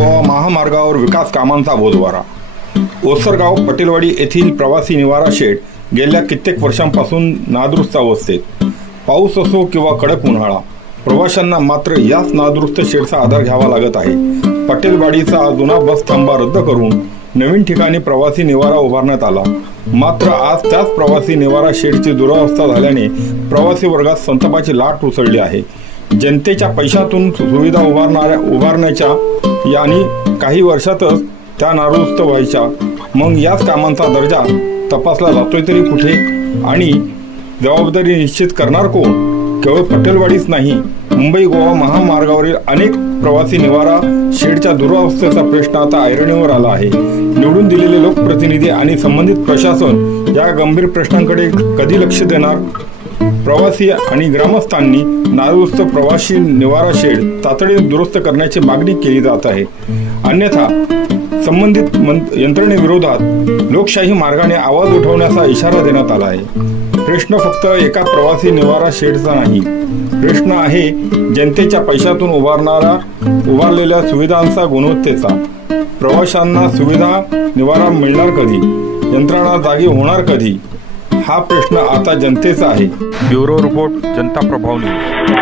महामार्गावर विकास कामांचा बोजवारा। ओसरगाव पटेलवाडी येथील प्रवासी निवारा शेड गेल्या कित्येक वर्षांपासून नादुरुस्त अवस्थेत। पाऊस असो किंवा कडक उन्हाळा, प्रवाशांना मात्र याच नादुरुस्त शेडचा आधार घ्यावा लागत आहे। पटेलवाडीचा जुना बस थांबा रद्द करून नवीन ठिकाणी प्रवासी निवारा उभारण्यात आला, मात्र आज त्याच प्रवासी निवारा शेडची दुरावस्था झाल्याने प्रवासी वर्गात संतापाची लाट उसळली आहे। जनतेच्या पैशातून सुविधा उभारण्याच्या आणि काही वर्षातच त्या नादुरुस्त व्हायच्या, मग याच कामांचा दर्जा तपासला जातोय तरी कुठे आणि जबाबदारी निश्चित करणार कोण? केवळ पटेलवाडीच नाही, मुंबई गोवा महामार्गावरील अनेक प्रवासी निवारा शेडच्या दुरावस्थेचा प्रश्न आता ऐरणीवर आला आहे। निवडून दिलेले लोकप्रतिनिधी आणि संबंधित प्रशासन या गंभीर प्रश्नांकडे कधी लक्ष देणार? प्रवासी आणि ग्रामस्थांनी नादुरुस्त प्रवासी निवारा शेड तातडीने दुरुस्त करण्याची मागणी केली जात आहे, अन्यथा संबंधित यंत्रणेविरोधात लोकशाही मार्गाने आवाज उठवण्याचा इशारा देण्यात आला आहे। प्रश्न फक्त एका प्रवासी निवारा शेडचा नाही, प्रश्न आहे जनतेच्या पैशातून उभारलेल्या सुविधांचा गुणवत्तेचा। प्रवाशांना सुविधा निवारा मिळणार कधी, यंत्रणा जागी होणार कधी, हा प्रश्न आता जनतेचा आहे। ब्युरो रिपोर्ट, जनता प्रभाव न्यूज।